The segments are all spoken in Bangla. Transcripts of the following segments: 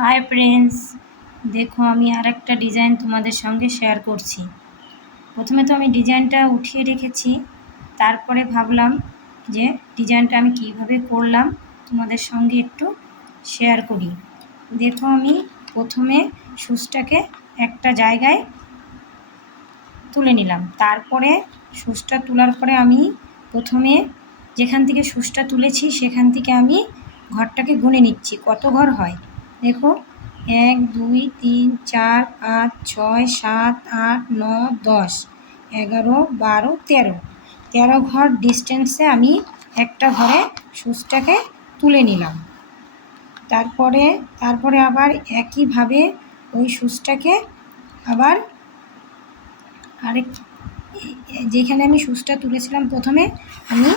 হাই ফ্রেন্ডস, দেখো আমি আর একটা ডিজাইন তোমাদের সঙ্গে শেয়ার করছি। প্রথমে তো আমি ডিজাইনটা উঠিয়ে রেখেছি, তারপরে ভাবলাম যে ডিজাইনটা আমি কিভাবে করলাম তোমাদের সঙ্গে একটু শেয়ার করি। দেখো আমি প্রথমে সুচটাকে একটা জায়গায় তুলে নিলাম, তারপরে সুচটা তোলার পরে আমি প্রথমে যেখান থেকে সুচটা তুলেছি সেখান থেকে আমি ঘরটাকে গুনে নিচ্ছি কত ঘর হয়। দেখো 1 2 3 4 5 6 7 8 9 10 11 12 13 ঘর ডিস্টেন্সে আমি একটা ঘরে সুচটাকে তুলে নিলাম। তারপরে আবার একইভাবে ওই সুচটাকে আবার আরেক যেখানে আমি সুচটা তুলেছিলাম প্রথমে আমি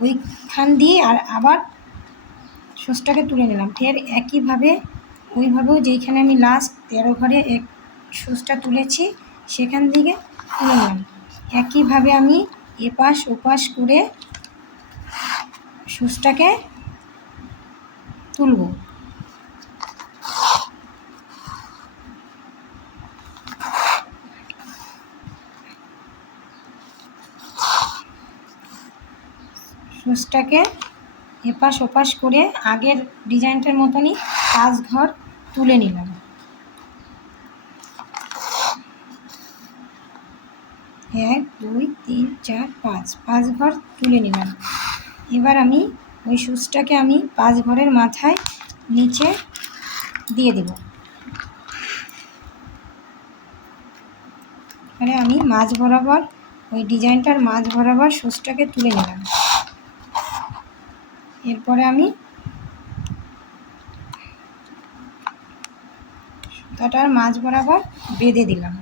ওইখান দিয়ে আবার সুচটাকে তুলে নিলাম। ফের একইভাবে ওইভাবেও যেইখানে আমি লাস্ট 13 ঘরে সুচটা তুলেছি সেখান থেকে তুলে নিলাম। একইভাবে আমি এপাশ ওপাশ করে সুচটাকে তুলব। সুচটাকে এপাশ ওপাশ করে আগের ডিজাইনটার মতনই 5 ঘর তুলে নিলাম। 1 2 3 4 5 ঘর তুলে নিলাম। এবার আমি ওই সুচটাকে আমি 5 ঘরের মাথায় নিচে দিয়ে দেব। এবারে আমি মাঝ বরাবর ওই ডিজাইনটার মাঝ বরাবর সুচটাকে তুলে নিলাম। এরপরে আমি সুতাটার মাঝ বরাবর বেঁধে দিলাম।